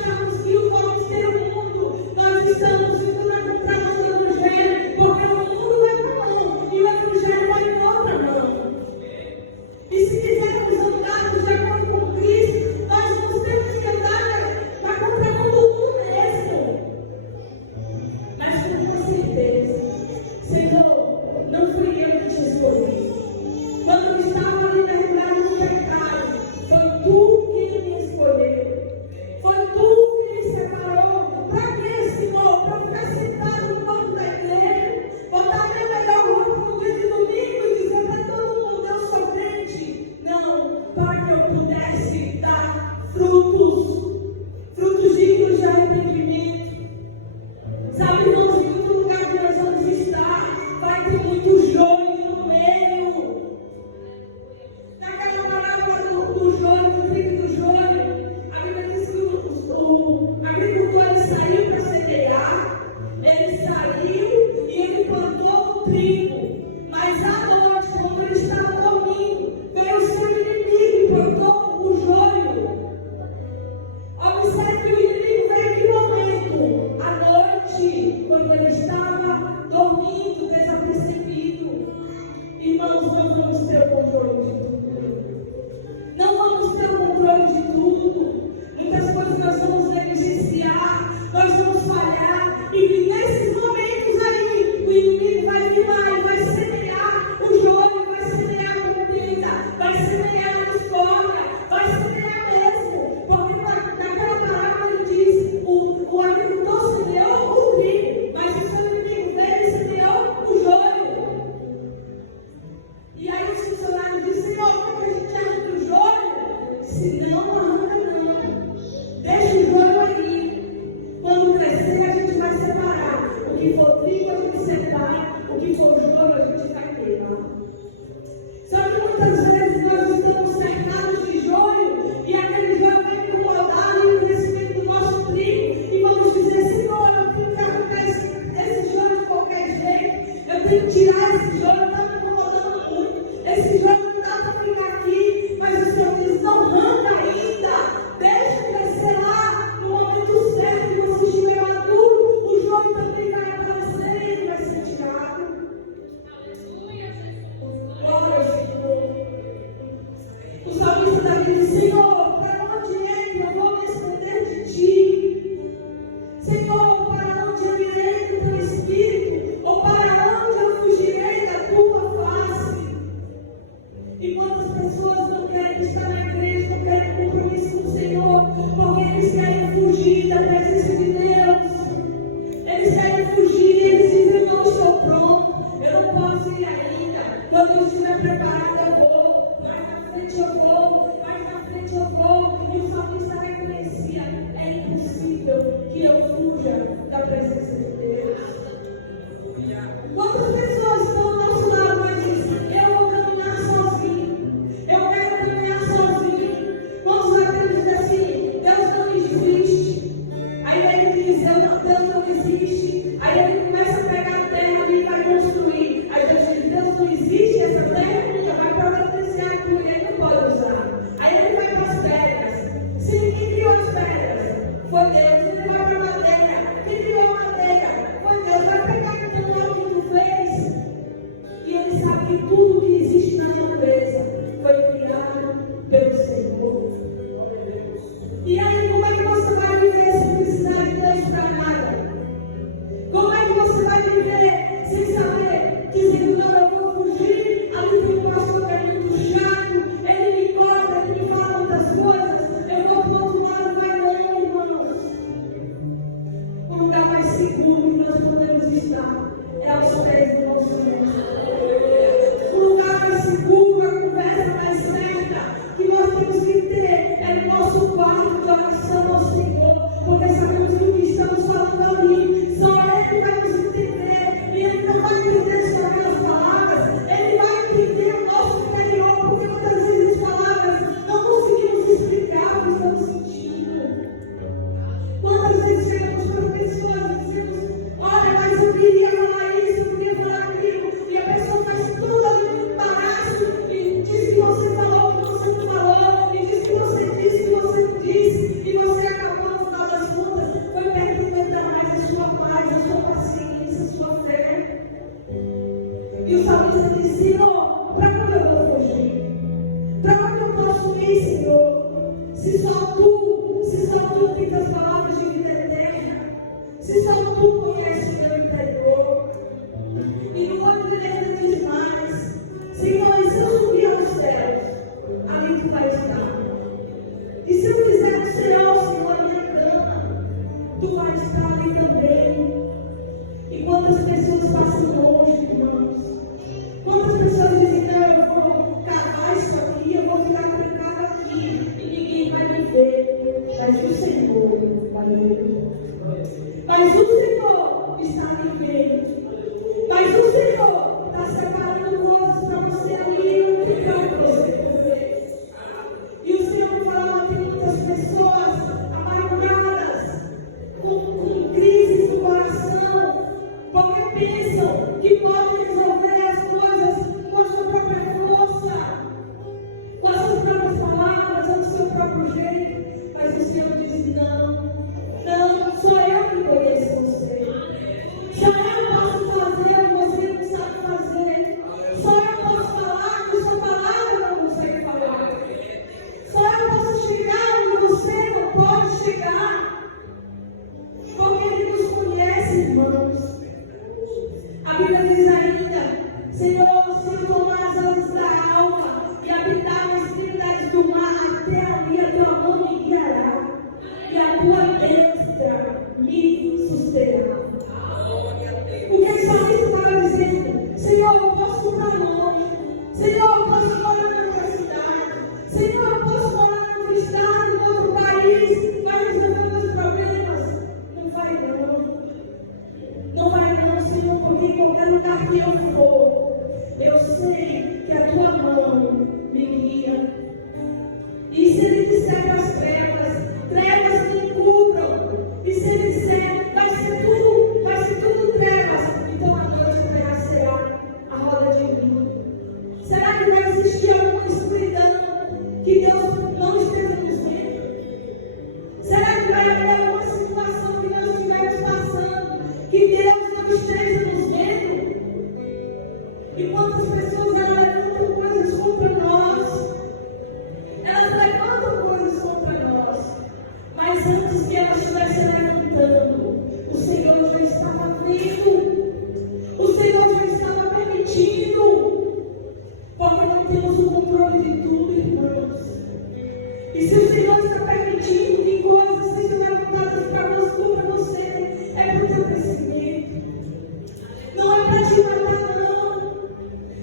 acharmos que vamos ter o mundo, nós estamos indo na contramão do Evangelho, porque o mundo vai para uma mão e o Evangelho vai para outra mão. E se quisermos andar de acordo com Cristo, nós vamos ter que andar na contramão do mundo mesmo. Mas com certeza, Senhor, não fui eu que te escolhi. Quando eu estava ali mergulhado no pecado, foi tu que me escolheu. Foi tu que me separou. Para quê, Senhor? Para ficar sentado no banco da igreja, botar minha melhor roupa no dia de domingo e dizer para todo mundo: eu sou crente. Não, para que eu pudesse dar frutos dignos de arrependimento. Sabe, irmãos, em muito lugar que nós vamos estar, vai ter muito joio no meio. Naquela parábola do joio, do trigo do joio, a Bíblia diz que o agricultor ele saiu para semear, ele saiu e ele plantou o trigo. Mas à noite, quando ele estava dormindo, veio o seu inimigo e plantou o joio. Observe que o inimigo veio em que momento? À noite, quando ele estava dormindo, desapercebido. Irmãos, não vamos ter o controle de tudo. Não vamos ter o controle de tudo. Muitas coisas nós vamos negligenciar, nós vamos falhar. E nesses momentos aí, o inimigo vai vir lá e vai semear o joio, vai semear a contenda, vai semear a discórdia, vai semear mesmo. Porque naquela parábola ele diz: o agricultor semeou o trigo, mas o seu inimigo veio e semeou o joio. E aí os funcionários dizem: Senhor, como é que a gente arranca o joio? Se não arranca, não. Deixa o joio aí. Quando crescer, a gente vai separar. O que for trigo, a gente separa. O que for joio, a gente vai queimar. Só que muitas vezes nós estamos cercados de joio e aquele joio vai incomodar o crescimento do nosso trigo e vamos dizer: Senhor, eu tenho que arrancar esse joio de qualquer jeito. Eu tenho que tirar esse joio, está me incomodando muito. Esse joio não dá para ficar aqui. Mas o Senhor diz: não arranca ainda. Deixa crescer lá no momento certo que você estiver maduro. O joio também vai aparecer e ele vai ser tirado. Aleluia, Jesus. Glória, Senhor. O salmista Davi diz: Senhor, para onde é que eu vou me esconder de ti? Senhor, para onde eu irei do teu espírito? Ou para onde eu fugirei da tua face? E quantas pessoas não querem estar na igreja, não querem compromisso com o Senhor, porque eles querem fugir da presença de Deus. Eles querem fugir e eles dizem: eu não estou pronto, eu não posso ir ainda. Quando eu estiver preparado, eu vou. Mais na frente eu vou, mais na frente eu vou. E o salmista reconhecia: é impossível que eu fuja da presença de Deus. Quantas pessoas estão ao nosso lado, mas dizem: eu vou caminhar sozinho, eu quero caminhar sozinho. Quantos latentes dizem assim: Deus não existe? Aí ele diz: Deus não existe. Aí ele começa a pegar a terra ali e vai construir. Aí Deus diz: Deus não existe, essa terra é minha, vai providenciar a cura, ele não pode usar. Aí ele vai para as pedras. Sim, quem criou as pedras? Foi Deus. Ele vai para a madeira. Quem criou a madeira? Foi Deus. Vai pegar então o que tu fez. E ele sabe que tudo que existe na natureza foi criado pelo Senhor. E aí, como é que você vai viver sem precisar de Deus para nada? Como é que você vai viver sem saber, dizendo: não, eu vou fugir, ali tem um pastor que é muito chato, ele me cobra, ele me fala muitas coisas, eu vou para o outro lado? Vai não, irmãos. O lugar mais seguro que nós podemos estar é aos pés do nosso Deus. O lugar mais seguro, a conversa mais certa que nós temos que ter é no nosso quarto de oração ao Senhor, porque sabemos que o que estamos falando ali, só Ele vai nos entender, e Ele não vai entender só as palavras, Ele vai entender o nosso interior, porque muitas vezes as palavras não conseguimos explicar o que estamos sentindo. Quantas vezes chegamos para pessoas e dizemos: olha, mas eu queria falar isso, eu queria falar aquilo, destra me susterá. Porque o salmista estava dizendo: Senhor, eu posso comprar longe. Senhor, eu posso morar na outra cidade. Senhor, eu posso morar em outro estado, em outro país, vai resolver meus problemas. Não vai não. Não vai não, Senhor, porque em qualquer lugar que eu for, eu sei que a tua mão me guia. E se ele disser para as trevas, trevas que encubram, e se ele disser, vai ser tudo trevas, então a noite vai será a roda de mim. Será que vai existir alguma escuridão que Deus não esteja nos vendo? Será que vai haver alguma situação que nós estivermos passando que Deus não esteja nos vendo? E quantas pessoas levantam coisas contra nós? Elas levantam coisas contra nós. Mas antes que elas estivessem levantando, o Senhor já estava vendo. O Senhor já estava permitindo. Porque não temos o controle de tudo, irmãos. E se o Senhor está permitindo que coisas sejam levantadas para nós, contra você, é para o teu crescimento. Não é para te matar, não.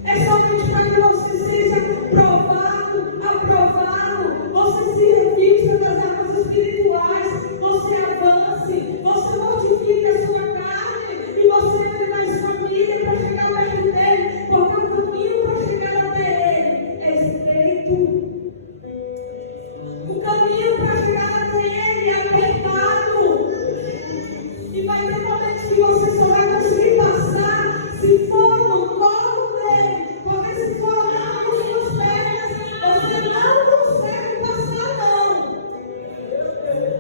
É somente para que você seja provado, aprovado, você se revista das armas espirituais, você avance, você mortifique a sua carne e você leve mais família para chegar perto dele, porque o caminho para chegar até ele é estreito. O caminho para chegar até ele é apertado. E vai ter momentos que você só vai conseguir passar se for no colo dele. Porque se for lá nas suas pernas, você não consegue passar, não.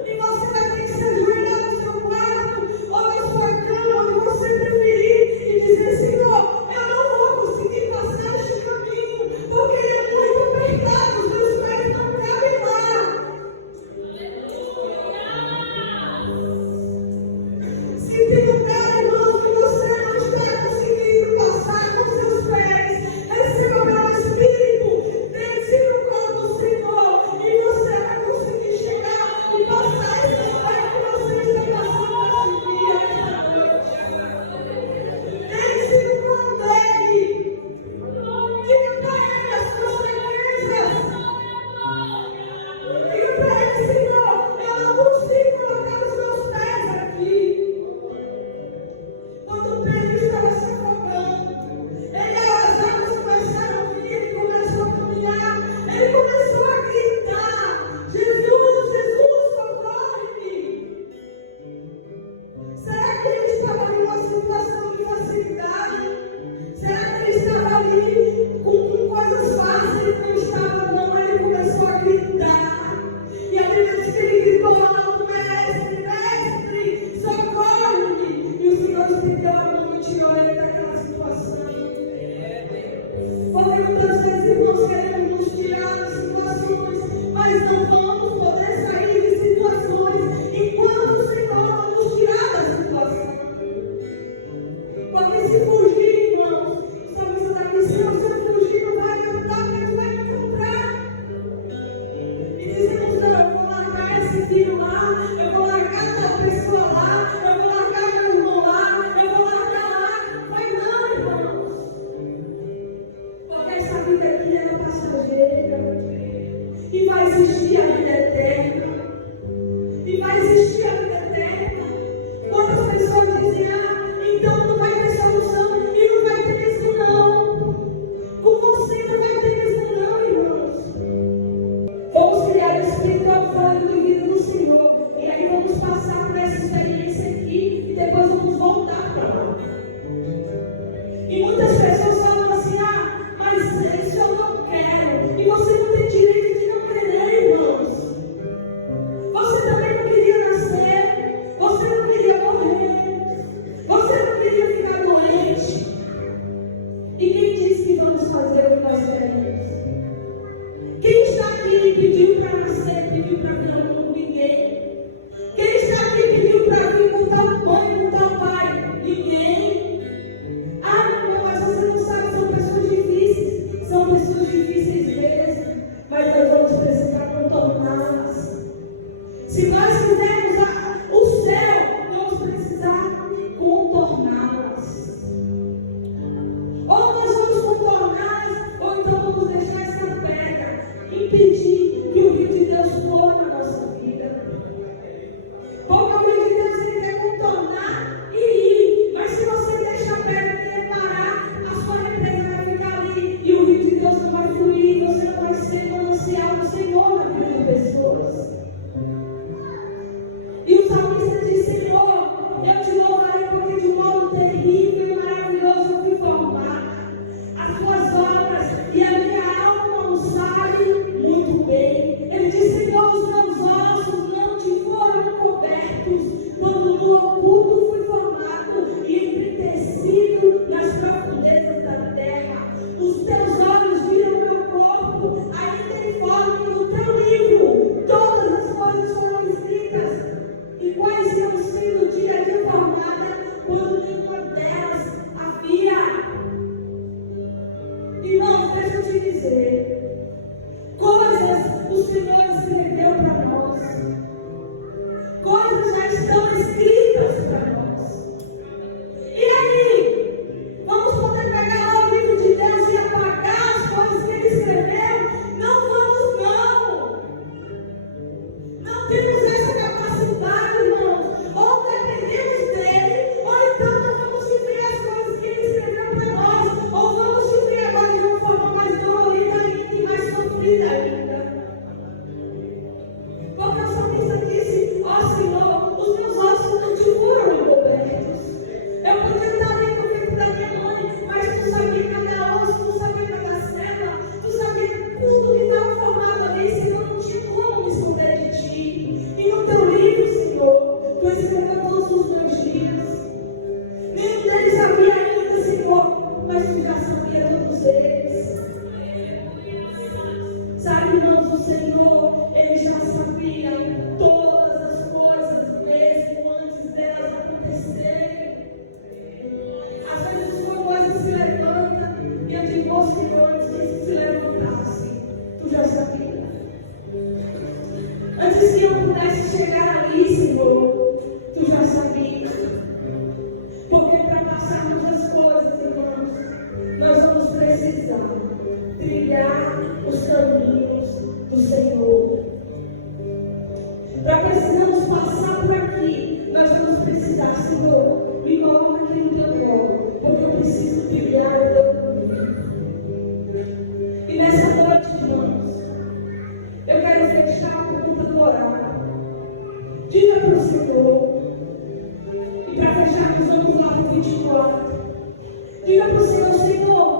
E você vai ter que se ajoelhar no seu quarto ou na sua cama, onde você preferir, e dizer: Senhor, eu não vou conseguir passar este caminho, porque ele é muito apertado, os meus pés não cabem lá. Se tem lugar, irmão, que você não está conseguindo passar com seus pés, receba pelo Espírito, desce no colo do Senhor, e você vai conseguir chegar e passar esse pé que você está passando nesse dia. Desce no colo dele. Diga para ele as consequências. Diga para ele: Senhor, eu não consigo colocar os meus pés aqui. Quando Pedro estava se afogando, as águas começaram a vir, ele começou a caminhar, ele começou a gritar: Jesus, Jesus, socorre-me. Será que ele estava ali numa situação de facilidade? Será que ele estava ali com coisas fáceis? Ele não estava, não. Ele começou a gritar. E a Bíblia diz que ele gritou alto: Mestre, Mestre, socorre-me. E o Senhor estendeu a mão e tirou ele daquela situação. Porque muitas vezes, irmãos, queremos nos tirar de situações, mas não vamos poder sair de situações enquanto o Senhor não nos tirar da situação. Porque se fugir, irmãos, sabe isso daqui? Se você fugir, não vai adiantar, porque vai encontrar. E dizemos: não, eu vou largar esse filho lá, eu vou largar aquela pessoa lá, eu vou largar meu irmão lá, eu vou largar lá. Vai não, irmãos. Porque essa vida aqui é passageira. E vai existir a vida eterna. E vai existir a vida eterna. Quantas pessoas dizem: então não vai ter solução, e não vai ter mesmo não. Com você não vai ter mesmo não, irmãos. Vamos criar o espiritual fôlego de vida do Senhor. E aí vamos passar por essa experiência aqui e depois vamos voltar para lá. E muitas pessoas falam assim: mas isso eu não quero. E você não tem direito de não querer, irmãos. Você também não queria nascer. Você não queria morrer. Você não queria ficar doente. E quem disse que vamos fazer o que nós queremos? Quem está aqui e pediu para nascer, pediu para vir ao mundo? Ninguém. Quem está aqui e pediu para vir com tal mãe, com tal pai? Ninguém. Não, mas Senhor. E para fecharmos, vamos lá para o 24. Diga para o Senhor, Senhor,